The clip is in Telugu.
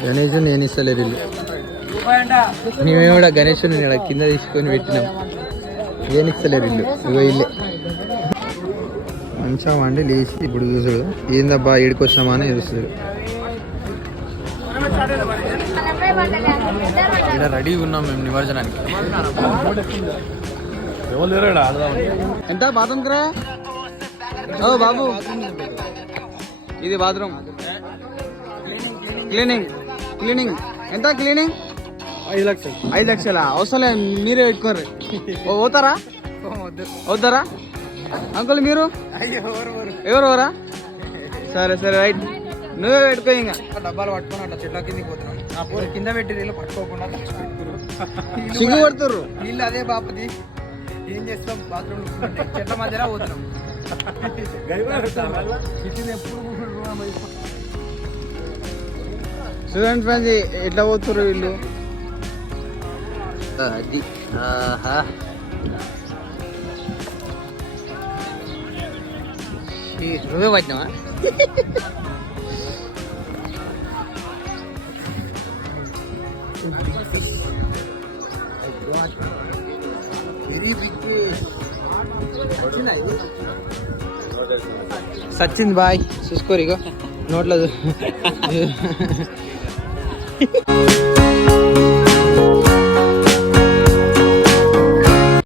గణేష్ నేను ఇస్తలేరు ఇల్లు. మేము కూడా గణేషుని కింద తీసుకొని పెట్టినాం. ఏం ఇస్తలేరు ఇల్లు. ఇగో ఇల్లే మంచిగా అండి. లేచి ఇప్పుడు చూసాడు ఏందబ్బా ఏడికి వచ్చినామా అని చూస్తాడు. ఇలా రెడీగా ఉన్నాం మేము నిమజ్జనానికి. ఎంత బాత్రూమ్ రా? ఓ బాబు ఇది బాత్రూమ్ క్లీనింగ్ ఎంత క్లీనింగ్? 5 లక్షల అవసరం మీరే పెట్టుకోర్రి. పోతారా? వద్దారా అంకుల్ మీరు? ఎవరా? సరే రైట్ నువ్వే పెట్టుకో. ఇంకా డబ్బాలు పట్టుకొని అట్లా చెట్ల కిందకి పోతున్నాం. కింద పెట్టి నీళ్ళు పట్టుకోకుండా సిగ్గు కొడుతుర్రు నీళ్ళు. అదే బాపది ఏం చేస్తాం? బాత్రూమ్ చెట్ల మధ్యలో పోతున్నాం. చూడండి ఫ్రెండ్స్ ఎట్లా పోతుర్రు వీళ్ళు. అది నువ్వే పట్టినావా? సచిన్ బాయ్ చూసుకోరు ఇక నోట్లో